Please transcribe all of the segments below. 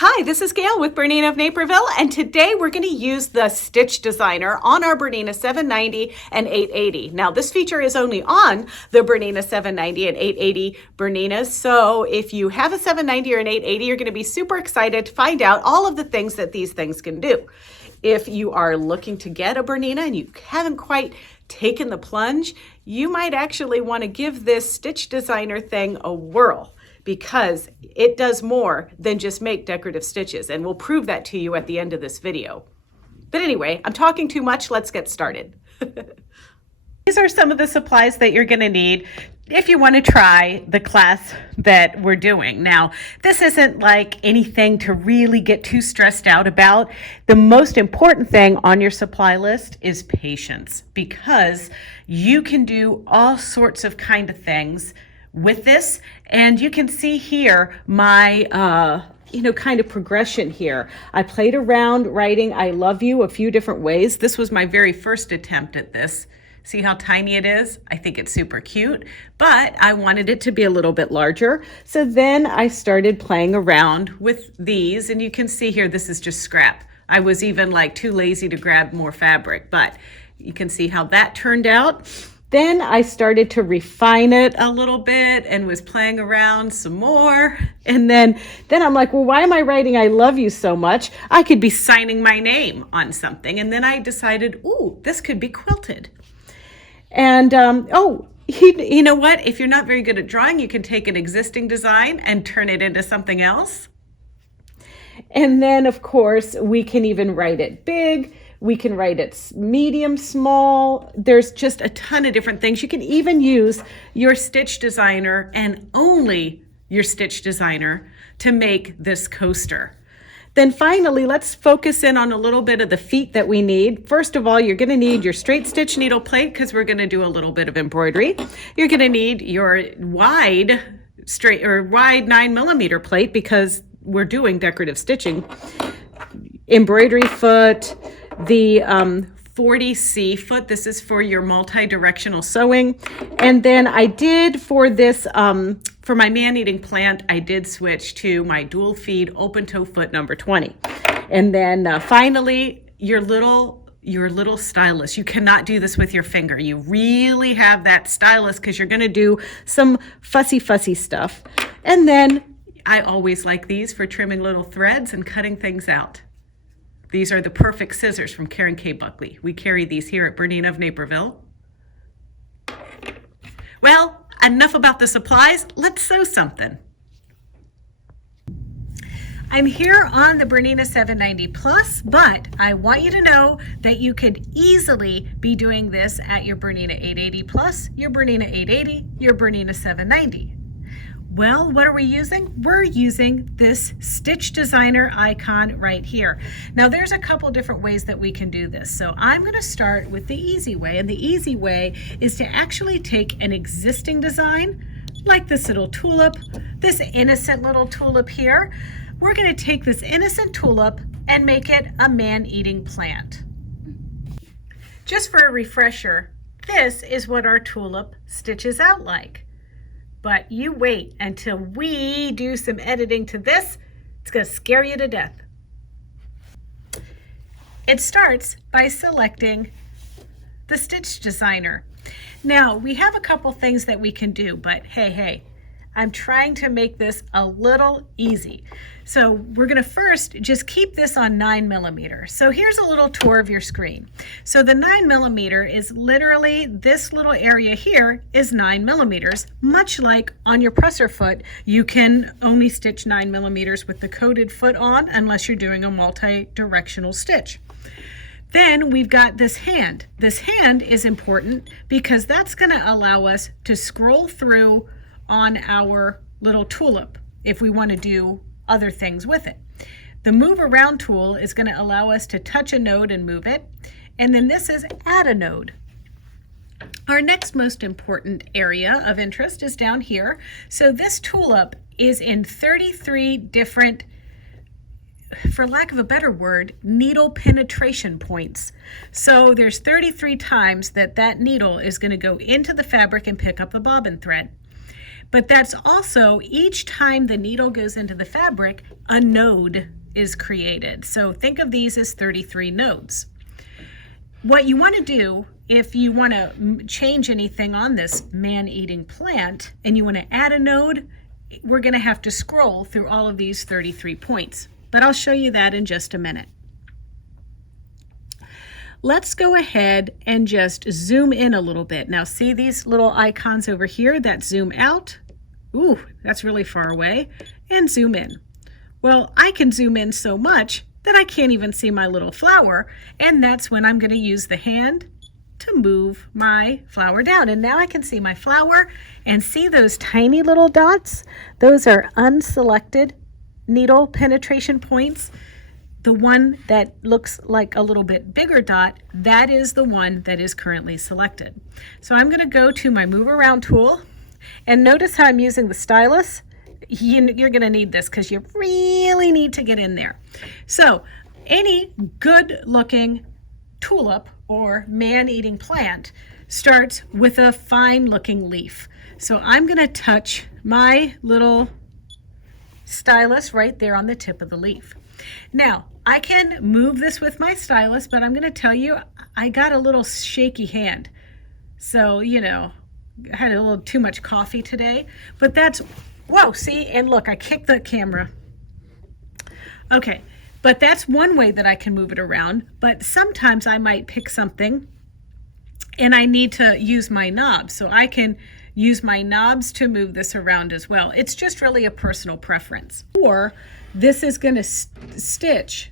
Hi, this is Gayle with BERNINA of Naperville, and today we're going to use the Stitch Designer on our BERNINA 790 and 880. Now, this feature is only on the BERNINA 790 and 880 BERNINAs, so if you have a 790 or an 880, you're going to be super excited to find out all of the things that these things can do. If you are looking to get a BERNINA and you haven't quite taken the plunge, you might actually want to give this Stitch Designer thing a whirl, because it does more than just make decorative stitches, and we'll prove that to you at the end of this video. But anyway, I'm talking too much, let's get started. These are some of the supplies that you're going to need if you want to try the class that we're doing. Now, this isn't like anything to really get too stressed out about. The most important thing on your supply list is patience, because you can do all sorts of kind of things with this, and you can see here my kind of progression here. I played around writing I love you a few different ways. This was my very first attempt at this. See how tiny it is? I think it's super cute, but I wanted it to be a little bit larger. So then I started playing around with these, and you can see here this is just scrap. I was even like too lazy to grab more fabric, but you can see how that turned out. Then I started to refine it a little bit and was playing around some more. And then I'm like, well, why am I writing I love you so much? I could be signing my name on something. And then I decided, ooh, this could be quilted. And you know what? If you're not very good at drawing, you can take an existing design and turn it into something else. And then, of course, we can even write it big. We can write it medium, small. There's just a ton of different things. You can even use your Stitch Designer and only your Stitch Designer to make this coaster. Then finally, let's focus in on a little bit of the feet that we need. First of all, you're going to need your straight stitch needle plate, because we're going to do a little bit of embroidery. You're going to need your wide 9mm plate, because we're doing decorative stitching. Embroidery foot, the 40C foot. This is for your multi-directional sewing. And then I did for this, for my man-eating plant, I did switch to my dual feed open toe foot number 20. And then finally, your little stylus. You cannot do this with your finger. You really have that stylus, because you're going to do some fussy stuff. And then I always like these for trimming little threads and cutting things out. These are the perfect scissors from Karen K. Buckley. We carry these here at BERNINA of Naperville. Well, enough about the supplies. Let's sew something. I'm here on the BERNINA 790 Plus, but I want you to know that you could easily be doing this at your BERNINA 880 Plus, your BERNINA 880, your BERNINA 790. Well, what are we using? We're using this Stitch Designer icon right here. Now, there's a couple different ways that we can do this. So I'm going to start with the easy way, and the easy way is to actually take an existing design, like this little tulip, this innocent little tulip here. We're going to take this innocent tulip and make it a man-eating plant. Just for a refresher, this is what our tulip stitches out like. But you wait until we do some editing to this. It's going to scare you to death. It starts by selecting the Stitch Designer. Now, we have a couple things that we can do, but hey, I'm trying to make this a little easy. So we're going to first just keep this on 9mm. So here's a little tour of your screen. So the 9mm is literally this little area here is 9mm, much like on your presser foot, you can only stitch 9mm with the coated foot on unless you're doing a multi-directional stitch. Then we've got this hand. This hand is important because that's going to allow us to scroll through on our little tulip if we want to do other things with it. The move around tool is going to allow us to touch a node and move it. And then this is add a node. Our next most important area of interest is down here. So this tulip is in 33 different, for lack of a better word, needle penetration points. So there's 33 times that needle is going to go into the fabric and pick up the bobbin thread. But that's also each time the needle goes into the fabric, a node is created. So think of these as 33 nodes. What you want to do if you want to change anything on this man-eating plant and you want to add a node, we're going to have to scroll through all of these 33 points. But I'll show you that in just a minute. Let's go ahead and just zoom in a little bit. Now see these little icons over here that zoom out? Ooh, that's really far away. And zoom in. Well, I can zoom in so much that I can't even see my little flower, and that's when I'm going to use the hand to move my flower down. And now I can see my flower and see those tiny little dots. Those are unselected needle penetration points. The one that looks like a little bit bigger dot, that is the one that is currently selected. So I'm going to go to my move around tool, and notice how I'm using the stylus. You're going to need this because you really need to get in there. So any good looking tulip or man-eating plant starts with a fine looking leaf. So I'm going to touch my little stylus right there on the tip of the leaf. Now I can move this with my stylus, but I'm going to tell you I got a little shaky hand. So, you know, I had a little too much coffee today, but that's, whoa, see, and look, I kicked the camera. Okay, but that's one way that I can move it around, but sometimes I might pick something and I need to use my knobs. So I can use my knobs to move this around as well. It's just really a personal preference. Or this is going to stitch.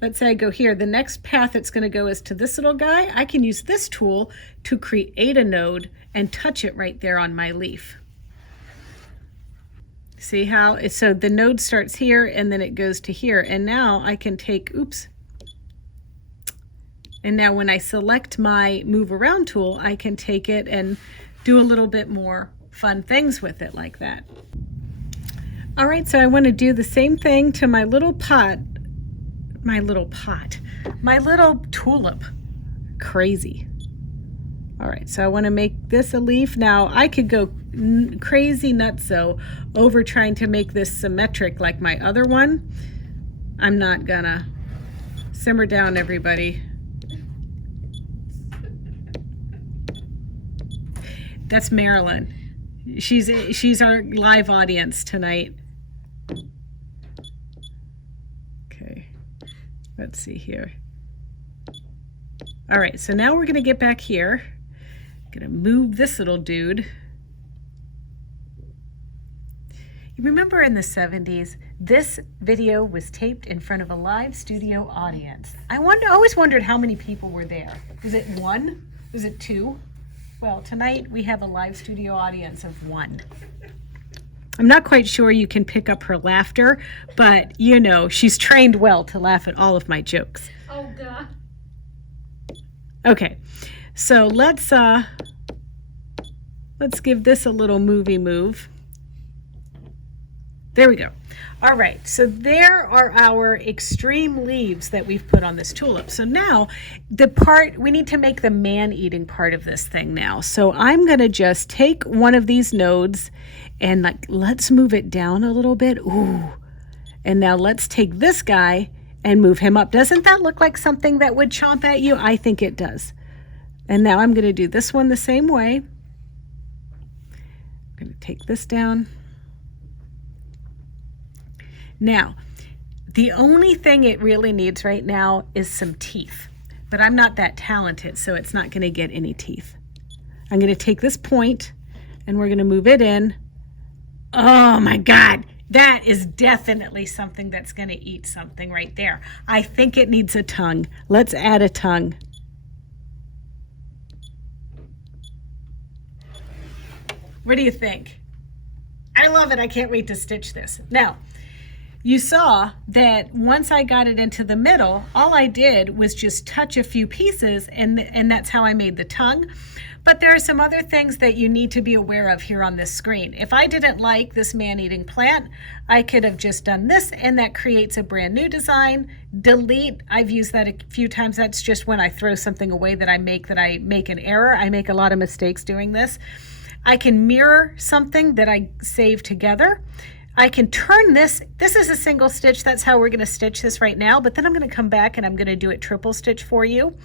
Let's say I go here. The next path it's going to go is to this little guy. I can use this tool to create a node and touch it right there on my leaf. See how it's, so the node starts here and then it goes to here, and now I can take, oops, and now when I select my move around tool, I can take it and do a little bit more fun things with it like that. All right, so I want to do the same thing to my little tulip. Crazy. All right, so I want to make this a leaf. Now I could go crazy nutso over trying to make this symmetric like my other one. I'm not gonna. Simmer down, everybody. That's Marilyn. She's our live audience tonight. Okay, let's see here. All right, so now we're gonna get back here. Gonna move this little dude. You remember in the 70s, this video was taped in front of a live studio audience. I always wondered how many people were there. Was it one? Was it two? Well, tonight we have a live studio audience of one. I'm not quite sure you can pick up her laughter, but you know, she's trained well to laugh at all of my jokes. Oh, God. Okay, so let's give this a little movie move. There we go. All right, so there are our extreme leaves that we've put on this tulip. So now we need to make the man-eating part of this thing now. So I'm gonna just take one of these nodes and let's move it down a little bit. Ooh, and now let's take this guy and move him up. Doesn't that look like something that would chomp at you? I think it does. And now I'm gonna do this one the same way. I'm gonna take this down. Now, the only thing it really needs right now is some teeth, but I'm not that talented, so it's not gonna get any teeth. I'm gonna take this point and we're gonna move it in. Oh my God, that is definitely something that's gonna eat something right there. I think it needs a tongue. Let's add a tongue. What do you think? I love it, I can't wait to stitch this. Now, you saw that once I got it into the middle, all I did was just touch a few pieces and that's how I made the tongue. But there are some other things that you need to be aware of here on this screen. If I didn't like this man-eating plant, I could have just done this and that creates a brand new design. Delete, I've used that a few times. That's just when I throw something away that I make an error. I make a lot of mistakes doing this. I can mirror something that I saved together. I can turn this is a single stitch, that's how we're gonna stitch this right now, but then I'm gonna come back and I'm gonna do it triple stitch for you.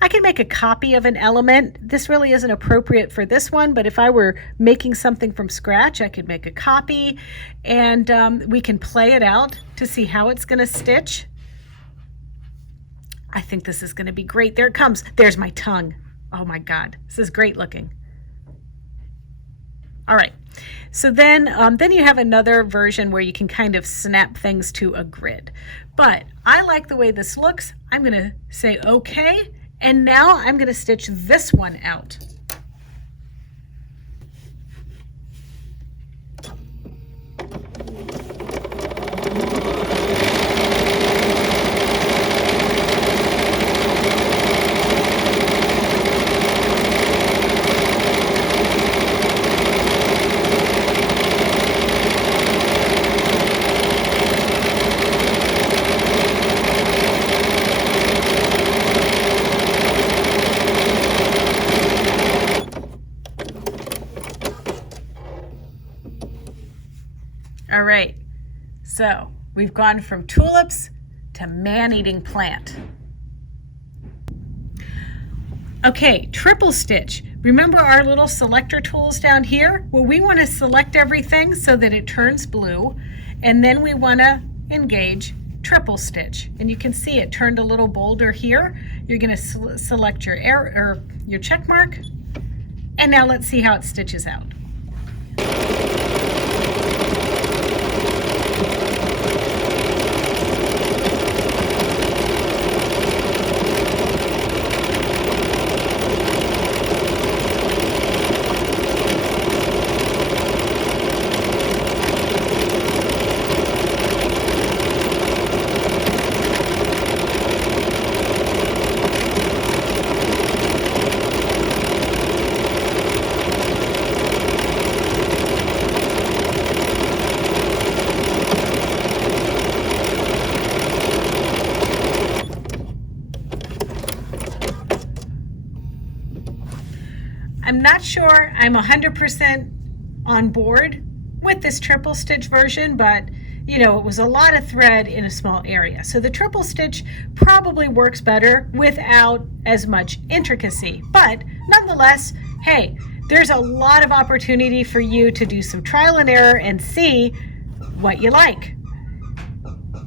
I can make a copy of an element. This really isn't appropriate for this one, but if I were making something from scratch, I could make a copy, and we can play it out to see how it's gonna stitch. I think this is gonna be great. There it comes. There's my tongue. Oh my God, this is great looking. All right, so then you have another version where you can kind of snap things to a grid. But I like the way this looks. I'm gonna say okay, and now I'm gonna stitch this one out. All right, so we've gone from tulips to man-eating plant. Okay, triple stitch. Remember our little selector tools down here? Well, we want to select everything so that it turns blue, and then we want to engage triple stitch. And you can see it turned a little bolder here. You're going to select your your check mark, and now let's see how it stitches out. I'm not sure I'm 100% on board with this triple stitch version, but you know, it was a lot of thread in a small area. So the triple stitch probably works better without as much intricacy. But nonetheless, hey, there's a lot of opportunity for you to do some trial and error and see what you like.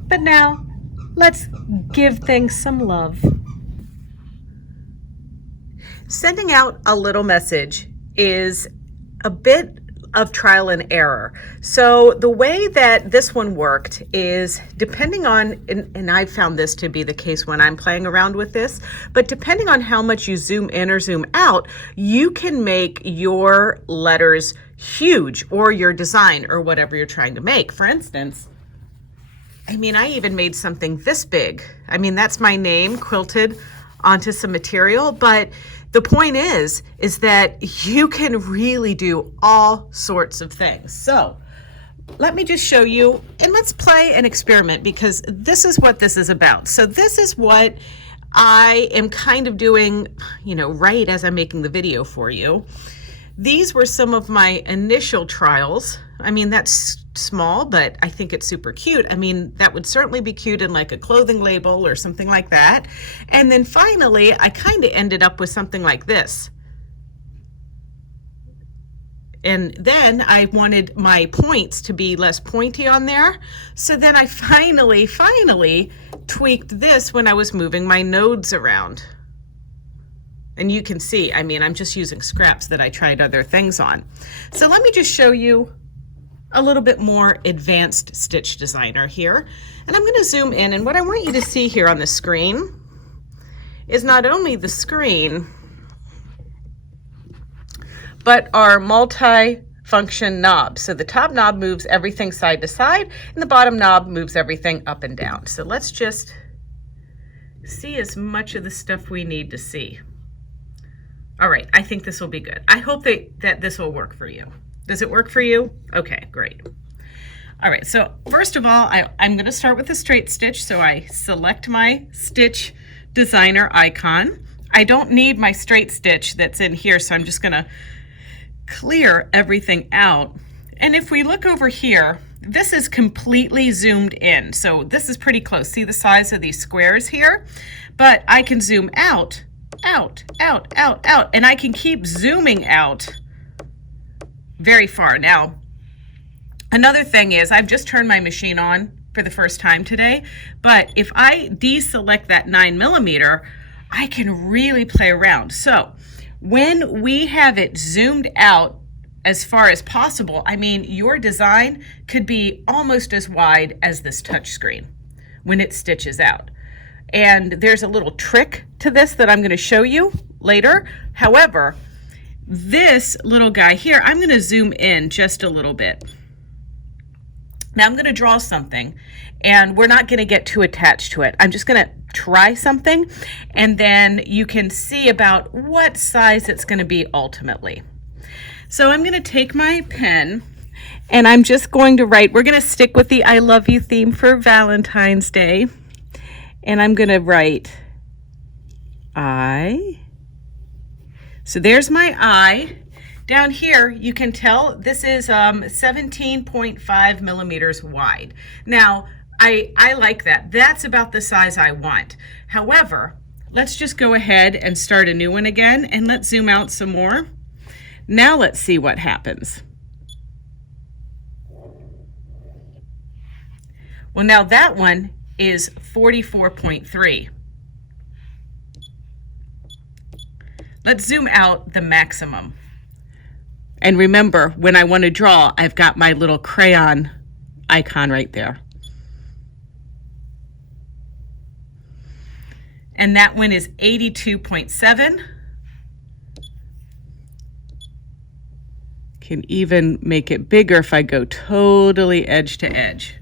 But now, let's give things some love. Sending out a little message is a bit of trial and error. So the way that this one worked is depending on, and I've found this to be the case when I'm playing around with this, but depending on how much you zoom in or zoom out, you can make your letters huge, or your design, or whatever you're trying to make. For instance, I mean, I even made something this big. I mean, that's my name quilted onto some material, but the point is that you can really do all sorts of things. So let me just show you, and let's play an experiment, because this is what this is about. So this is what I am kind of doing, you know, right as I'm making the video for you. These were some of my initial trials. I mean, that's small, but I think it's super cute. I mean, that would certainly be cute in like a clothing label or something like that. And then finally, I kind of ended up with something like this. And then I wanted my points to be less pointy on there. So then I finally tweaked this when I was moving my nodes around. And you can see, I mean, I'm just using scraps that I tried other things on. So let me just show you a little bit more advanced Stitch Designer here. And I'm going to zoom in, and what I want you to see here on the screen is not only the screen, but our multi-function knob. So the top knob moves everything side to side, and the bottom knob moves everything up and down. So let's just see as much of the stuff we need to see. All right, I think this will be good. I hope that this will work for you. Does it work for you? Okay, great. All right, so first of all, I'm gonna start with a straight stitch. So I select my Stitch Designer icon. I don't need my straight stitch that's in here, so I'm just gonna clear everything out. And if we look over here, this is completely zoomed in. So this is pretty close. See the size of these squares here? But I can zoom out, out, out, out, out, and I can keep zooming out very far. Now, another thing is I've just turned my machine on for the first time today, but if I deselect that 9mm, I can really play around. So when we have it zoomed out as far as possible, I mean, your design could be almost as wide as this touch screen when it stitches out. And there's a little trick to this that I'm going to show you later. However, this little guy here, I'm going to zoom in just a little bit. Now I'm going to draw something, and we're not going to get too attached to it. I'm just going to try something, and then you can see about what size it's going to be ultimately. So I'm going to take my pen, and I'm just going to write. We're going to stick with the I Love You theme for Valentine's Day, and I'm going to write I. So there's my I. Down here, you can tell this is 17.5mm wide. Now, I like that. That's about the size I want. However, let's just go ahead and start a new one again, and let's zoom out some more. Now let's see what happens. Well, now that one is 44.3. Let's zoom out the maximum. And remember, when I want to draw, I've got my little crayon icon right there. And that one is 82.7. Can even make it bigger if I go totally edge to edge.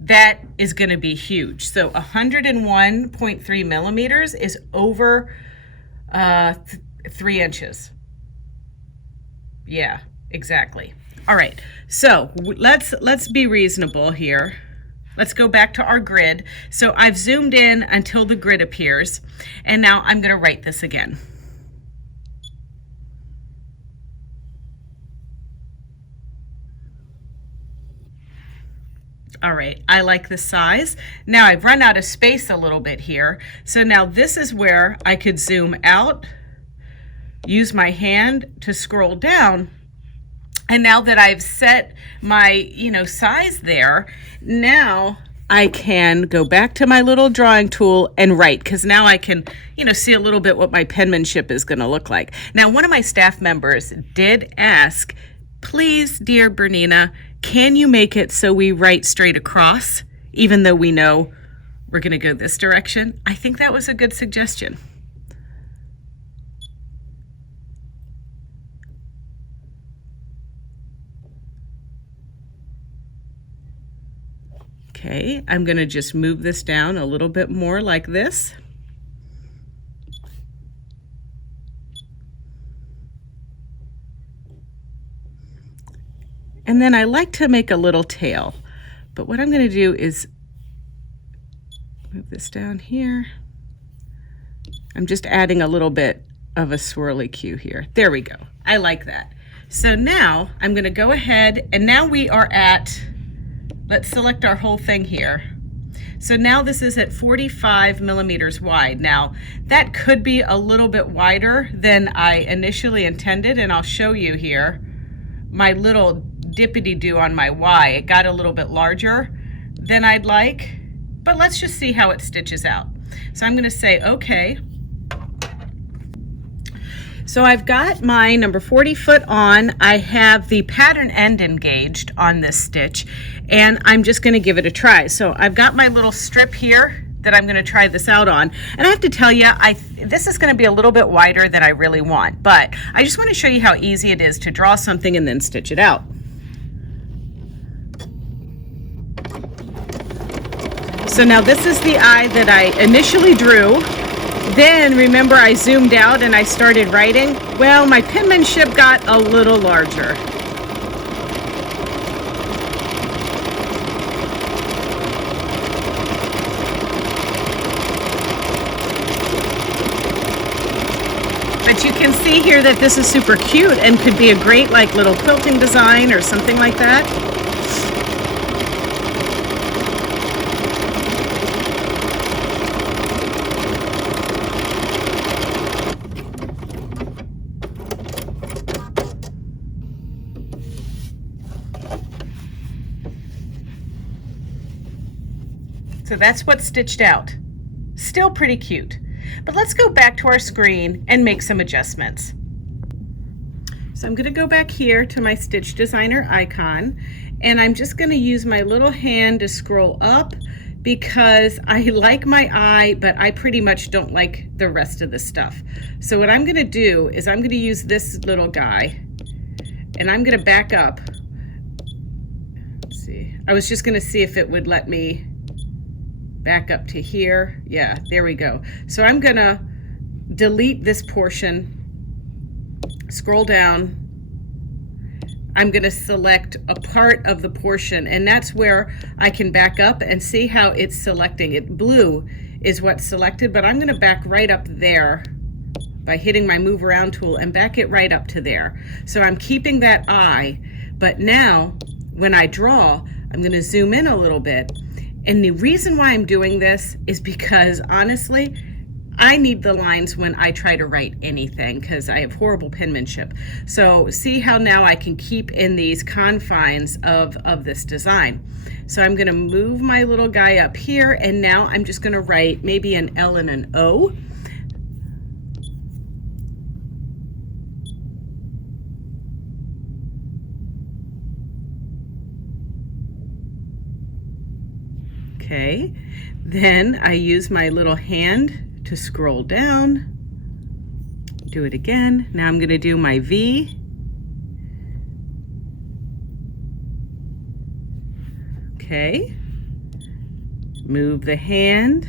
That is going to be huge. So 101.3mm is over 3 inches. Yeah, exactly. All right, so let's be reasonable here. Let's go back to our grid. So I've zoomed in until the grid appears, and now I'm going to write this again. All right, I like the size. Now I've run out of space a little bit here. So now this is where I could zoom out, use my hand to scroll down. And now that I've set my, size there, now I can go back to my little drawing tool and write, because now I can, see a little bit what my penmanship is going to look like. Now, one of my staff members did ask, please, dear Bernina, can you make it so we write straight across, even though we know we're going to go this direction? I think that was a good suggestion. Okay, I'm going to just move this down a little bit more like this. And then I like to make a little tail, but what I'm going to do is move this down here. I'm just adding a little bit of a swirly cue here. There we go. I like that. So now I'm going to go ahead, and now we are at, let's select our whole thing here. So now this is at 45mm wide. Now that could be a little bit wider than I initially intended, and I'll show you here my little dippity-do on my Y. It got a little bit larger than I'd like, but let's just see how it stitches out. So I'm going to say okay. So I've got my number 40 foot on. I have the pattern end engaged on this stitch, and I'm just going to give it a try. So I've got my little strip here that I'm going to try this out on, and I have to tell you, this is going to be a little bit wider than I really want, but I just want to show you how easy it is to draw something and then stitch it out. So now this is the eye that I initially drew. Then remember I zoomed out and I started writing. Well, my penmanship got a little larger. But But you can see here that this is super cute and could be a great like little quilting design or something like that. So that's what's stitched out. Still pretty cute. But let's go back to our screen and make some adjustments. So I'm going to go back here to my Stitch Designer icon, and I'm just going to use my little hand to scroll up because I like my eye, but I pretty much don't like the rest of the stuff. So what I'm going to do is I'm going to use this little guy, and I'm going to back up. Let's see. I was just going to see if it would let me back up to here. Yeah, there we go. So I'm gonna delete this portion, scroll down. I'm gonna select a part of the portion, and that's where I can back up and see how it's selecting it. Blue is what's selected, but I'm gonna back right up there by hitting my move around tool and back it right up to there. So I'm keeping that eye, but now when I draw, I'm gonna zoom in a little bit. And the reason why I'm doing this is because honestly, I need the lines when I try to write anything because I have horrible penmanship. So see how now I can keep in these confines of this design. So I'm gonna move my little guy up here, and now I'm just gonna write maybe an L and an O. Okay, then I use my little hand to scroll down, do it again. Now I'm going to do my V. Okay, move the hand,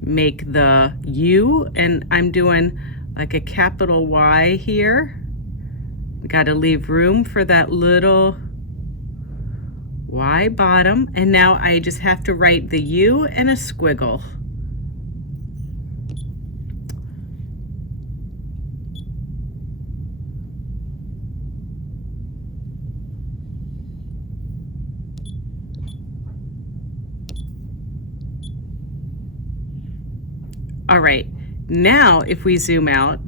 make the U, and I'm doing like a capital Y here. Got to leave room for that little Y bottom, and now I just have to write the U and a squiggle. All right, now if we zoom out,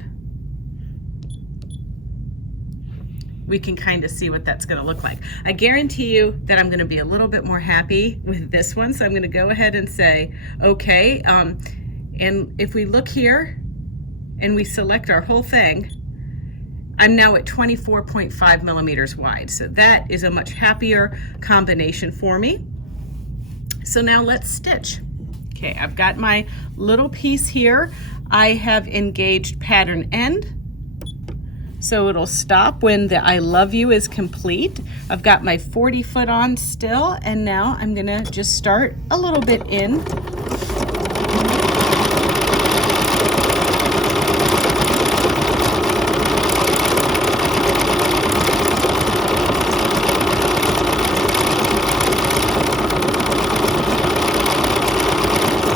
we can kind of see what that's going to look like. I guarantee you that I'm going to be a little bit more happy with this one. So I'm going to go ahead and say, okay. And if we look here and we select our whole thing, I'm now at 24.5 millimeters wide. So that is a much happier combination for me. So now let's stitch. Okay, I've got my little piece here. I have engaged pattern end. So it'll stop when the I love you is complete. I've got my 40 foot on still, and now I'm gonna just start a little bit in.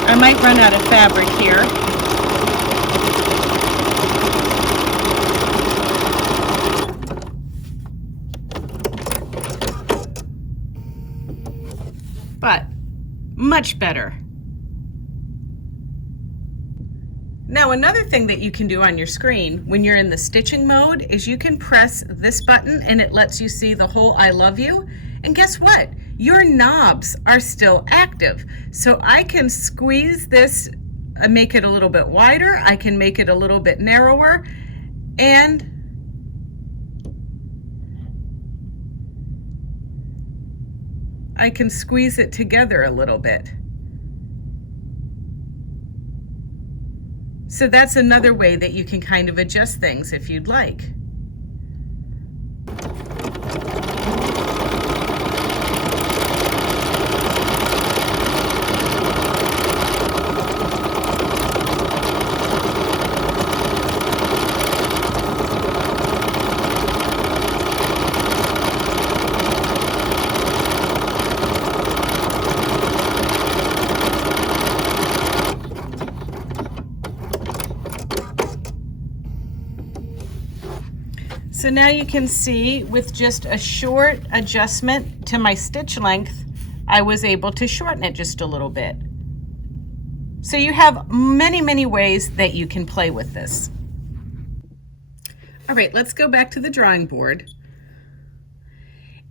I might run out of fabric here. But much better. Now another thing that you can do on your screen when you're in the stitching mode is you can press this button and it lets you see the whole I love you. And guess what? Your knobs are still active. So I can squeeze this and make it a little bit wider. I can make it a little bit narrower, and I can squeeze it together a little bit. So that's another way that you can kind of adjust things if you'd like. So now you can see with just a short adjustment to my stitch length, I was able to shorten it just a little bit. So you have many, many ways that you can play with this. All right, let's go back to the drawing board.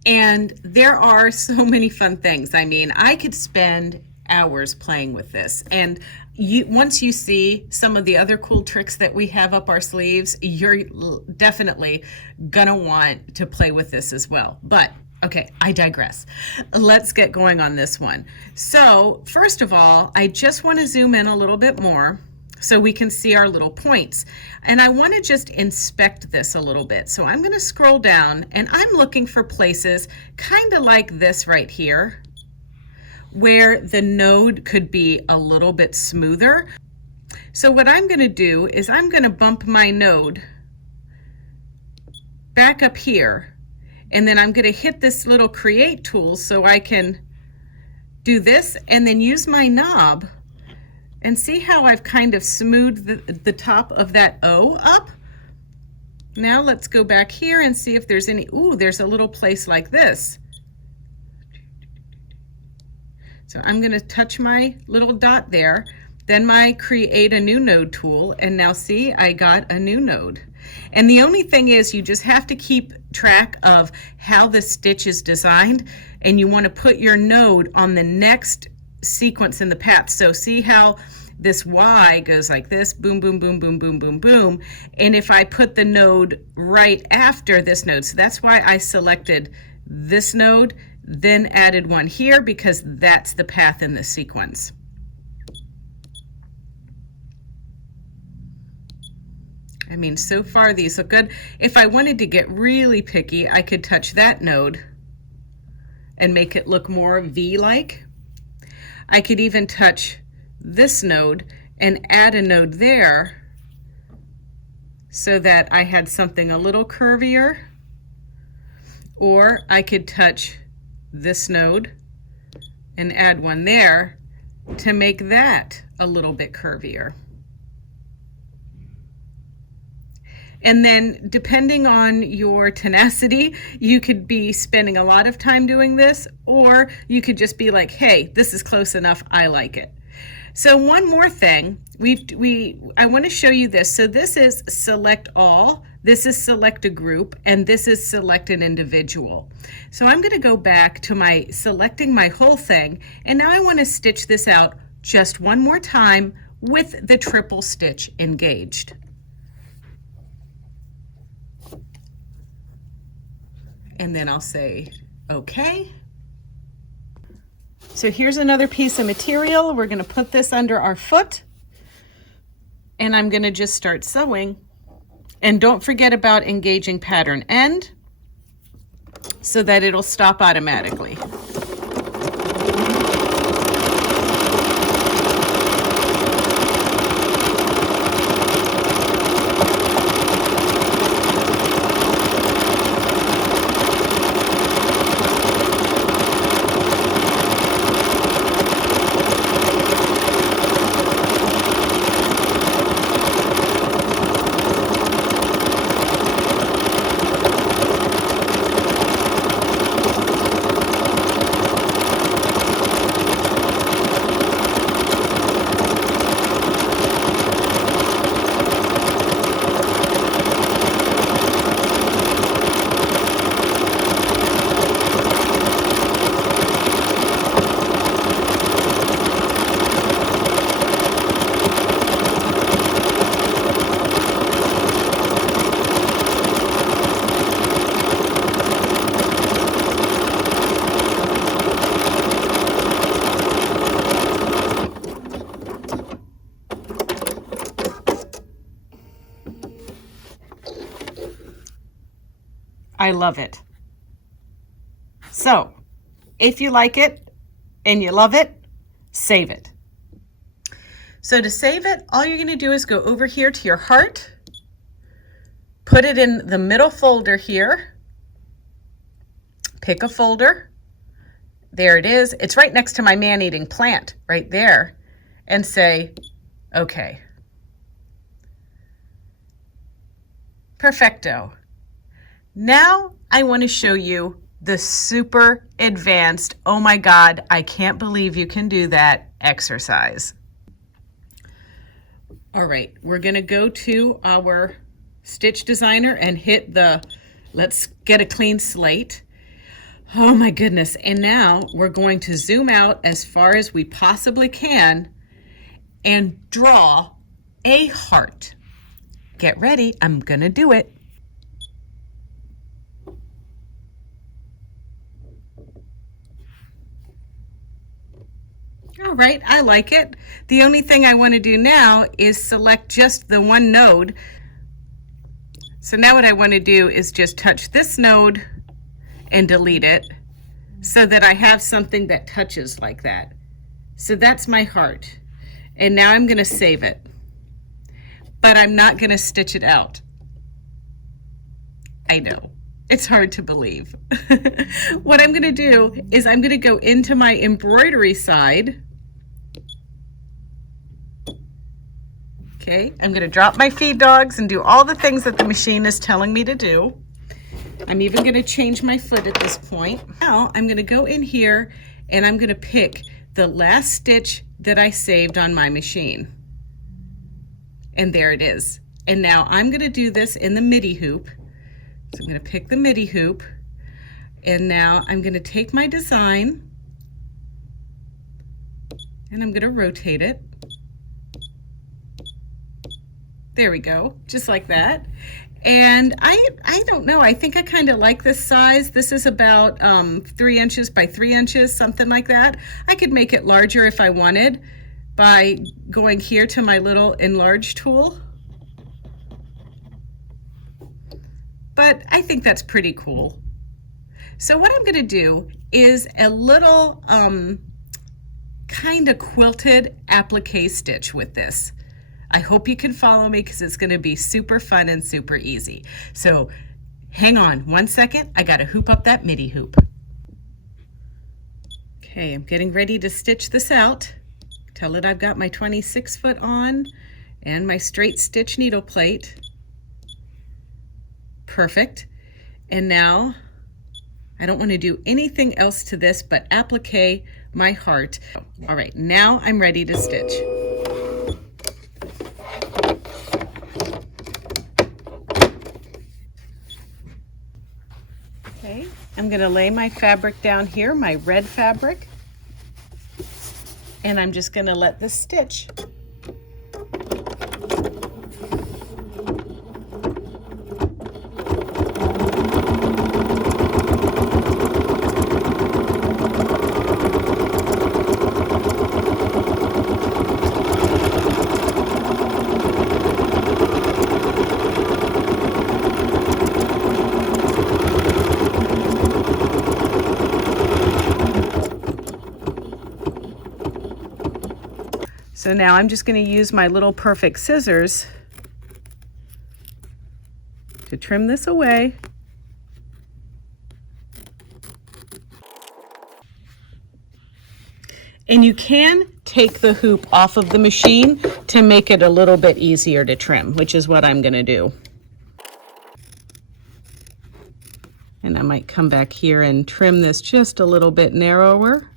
And there are so many fun things. I mean, I could spend hours playing with this. And once you see some of the other cool tricks that we have up our sleeves, you're definitely gonna want to play with this as well. But okay, I digress. Let's get going on this one. So first of all, I just want to zoom in a little bit more so we can see our little points. And I want to just inspect this a little bit. So I'm going to scroll down and I'm looking for places kind of like this right here, where the node could be a little bit smoother. So what I'm going to do is I'm going to bump my node back up here. And then I'm going to hit this little create tool so I can do this and then use my knob and see how I've kind of smoothed the top of that O up. Now let's go back here and see if there's any, ooh, there's a little place like this. So I'm going to touch my little dot there, then my create a new node tool, and now see, I got a new node. And the only thing is you just have to keep track of how the stitch is designed, and you want to put your node on the next sequence in the path. So see how this Y goes like this, boom, boom, boom, boom, boom, boom, boom. And if I put the node right after this node, so that's why I selected this node, then added one here, because that's the path in the sequence. I mean, so far these look good. If I wanted to get really picky, I could touch that node and make it look more V-like. I could even touch this node and add a node there so that I had something a little curvier. Or I could touch this node and add one there to make that a little bit curvier. And then depending on your tenacity, you could be spending a lot of time doing this, or you could just be like, hey, this is close enough, I like it. So one more thing, I want to show you this. So this is select all, this is select a group, and this is select an individual. So I'm going to go back to my selecting my whole thing, and now I want to stitch this out just one more time with the triple stitch engaged. And then I'll say, okay. So here's another piece of material. We're going to put this under our foot, and I'm going to just start sewing. And don't forget about engaging pattern end so that it'll stop automatically. I love it. So if you like it and you love it, save it. So to save it, all you're going to do is go over here to your heart, put it in the middle folder here, pick a folder. There it is. It's right next to my man-eating plant right there, and say, okay. Perfecto. Now I want to show you the super advanced, oh my God, I can't believe you can do that exercise. All right, we're going to go to our Stitch Designer and hit the let's get a clean slate. Oh my goodness. And now we're going to zoom out as far as we possibly can and draw a heart. Get ready, I'm going to do it. All right, I like it. The only thing I want to do now is select just the one node. So now what I want to do is just touch this node and delete it so that I have something that touches like that. So that's my heart. And now I'm going to save it. But I'm not going to stitch it out. I know. It's hard to believe. What I'm going to do is I'm going to go into my embroidery side. Okay, I'm going to drop my feed dogs and do all the things that the machine is telling me to do. I'm even going to change my foot at this point. Now I'm going to go in here and I'm going to pick the last stitch that I saved on my machine. And there it is. And now I'm going to do this in the midi hoop. So I'm going to pick the midi hoop. And now I'm going to take my design and I'm going to rotate it. There we go, just like that. And I don't know, I think I kind of like this size. This is about 3 inches by 3 inches, something like that. I could make it larger if I wanted by going here to my little enlarge tool. But I think that's pretty cool. So what I'm gonna do is a little kind of quilted applique stitch with this. I hope you can follow me because it's going to be super fun and super easy. So hang on 1 second. I got to hoop up that midi hoop. Okay, I'm getting ready to stitch this out. Tell it I've got my 26 foot on and my straight stitch needle plate. Perfect. And now I don't want to do anything else to this but applique my heart. All right, now I'm ready to stitch. Okay, I'm going to lay my fabric down here, my red fabric, and I'm just going to let this stitch. So now I'm just going to use my little perfect scissors to trim this away. And you can take the hoop off of the machine to make it a little bit easier to trim, which is what I'm going to do. And I might come back here and trim this just a little bit narrower.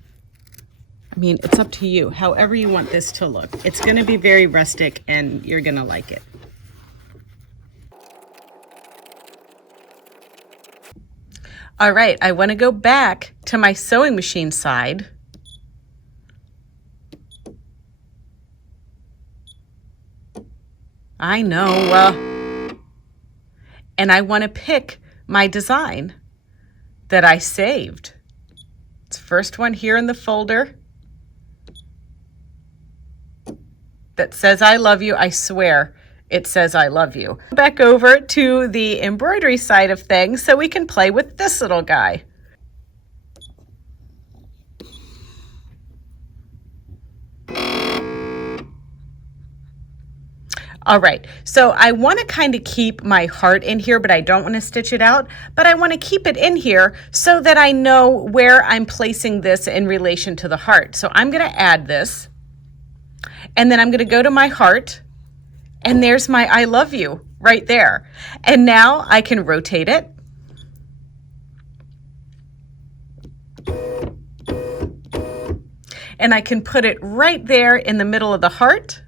I mean, it's up to you, however you want this to look. It's going to be very rustic and you're going to like it. All right, I want to go back to my sewing machine side. I know. And I want to pick my design that I saved. It's the first one here in the folder. That says I love you. I swear it says I love you. Back over to the embroidery side of things so we can play with this little guy. All right, so I want to kind of keep my heart in here, but I don't want to stitch it out, but I want to keep it in here so that I know where I'm placing this in relation to the heart. So I'm going to add this. And then I'm going to go to my heart, and there's my I love you right there. And now I can rotate it and I can put it right there in the middle of the heart,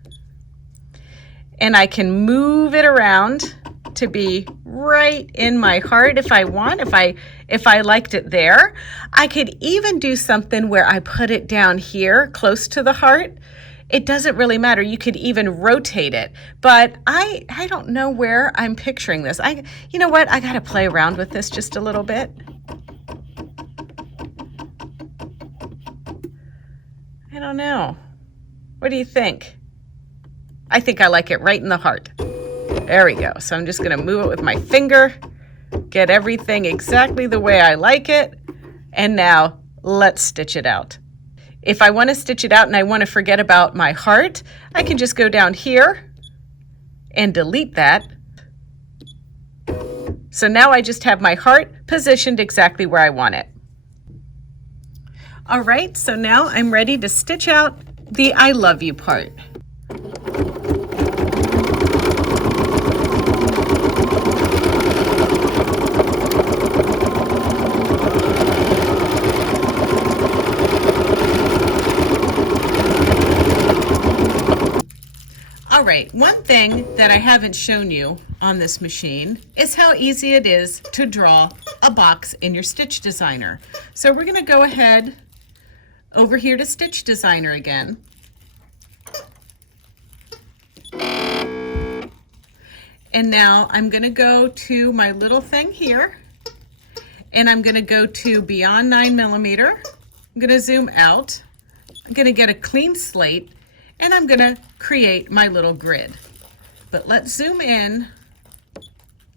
and I can move it around to be right in my heart if I want, if I liked it there. I could even do something where I put it down here close to the heart. It doesn't really matter. You could even rotate it, but I don't know where I'm picturing this. You know what? I got to play around with this just a little bit. I don't know. What do you think? I think I like it right in the heart. There we go. So I'm just going to move it with my finger, get everything exactly the way I like it, and now let's stitch it out. If I want to stitch it out and I want to forget about my heart, I can just go down here and delete that. So now I just have my heart positioned exactly where I want it. All right, so now I'm ready to stitch out the I love you part. All right, one thing that I haven't shown you on this machine is how easy it is to draw a box in your Stitch Designer. So we're going to go ahead over here to Stitch Designer again. And now I'm going to go to my little thing here, and I'm going to go to Beyond 9mm. I'm going to zoom out. I'm going to get a clean slate, and I'm going to create my little grid. But let's zoom in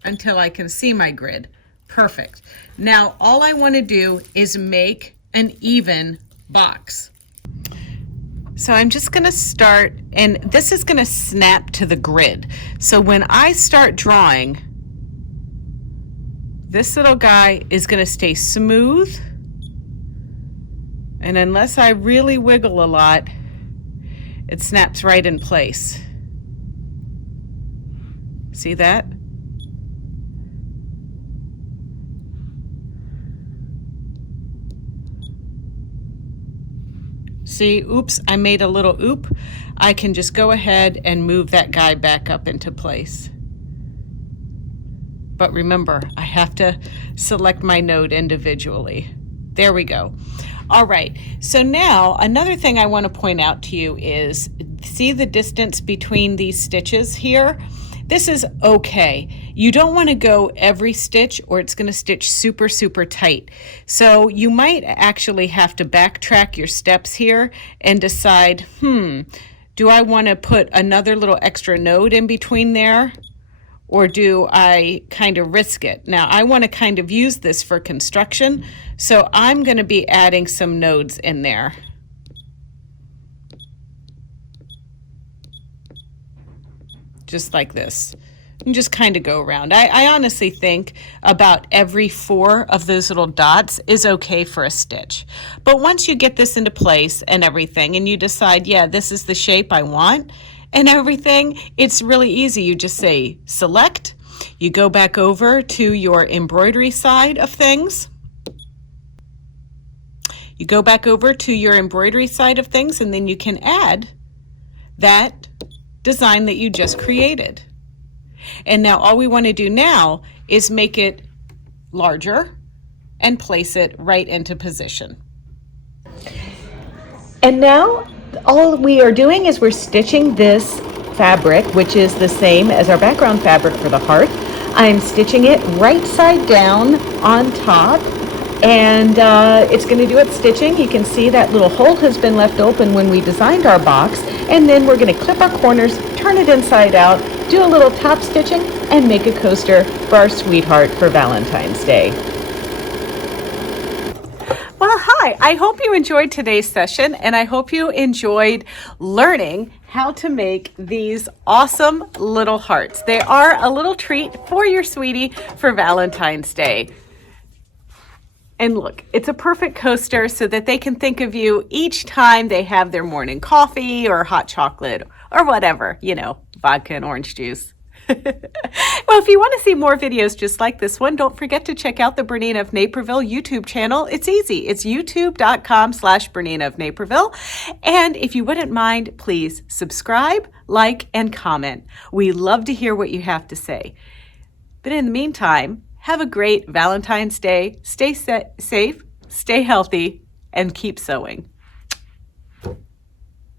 until I can see my grid. Perfect. Now all I want to do is make an even box. So I'm just going to start, and this is going to snap to the grid. So when I start drawing, this little guy is going to stay smooth, and unless I really wiggle a lot, it snaps right in place. See that? See, oops, I made a little oop. I can just go ahead and move that guy back up into place. But remember, I have to select my node individually. There we go. All right, so now another thing I want to point out to you is, see the distance between these stitches here? This is okay. You don't want to go every stitch or it's going to stitch super, super tight. So you might actually have to backtrack your steps here and decide, do I want to put another little extra node in between there? Or do I kind of risk it? Now I want to kind of use this for construction, so I'm going to be adding some nodes in there. Just like this. And just kind of go around. I honestly think about every 4 of those little dots is okay for a stitch. But once you get this into place and everything, and you decide, yeah, this is the shape I want, and everything, it's really easy. You just say select, you go back over to your embroidery side of things. You go back over to your embroidery side of things, and then you can add that design that you just created. And now all we want to do now is make it larger and place it right into position. And now all we are doing is we're stitching this fabric, which is the same as our background fabric for the heart. I'm stitching it right side down on top, and it's going to do its stitching. You can see that little hole has been left open when we designed our box, and then we're going to clip our corners, turn it inside out, do a little top stitching, and make a coaster for our sweetheart for Valentine's Day. Well, hi, I hope you enjoyed today's session, and I hope you enjoyed learning how to make these awesome little hearts. They are a little treat for your sweetie for Valentine's Day. And look, it's a perfect coaster so that they can think of you each time they have their morning coffee or hot chocolate or whatever, you know, vodka and orange juice. Well, if you want to see more videos just like this one, don't forget to check out the BERNINA of Naperville YouTube channel. It's easy. It's youtube.com/BERNINA of Naperville. And if you wouldn't mind, please subscribe, like, and comment. We love to hear what you have to say. But in the meantime, have a great Valentine's Day. Stay safe, stay healthy, and keep sewing.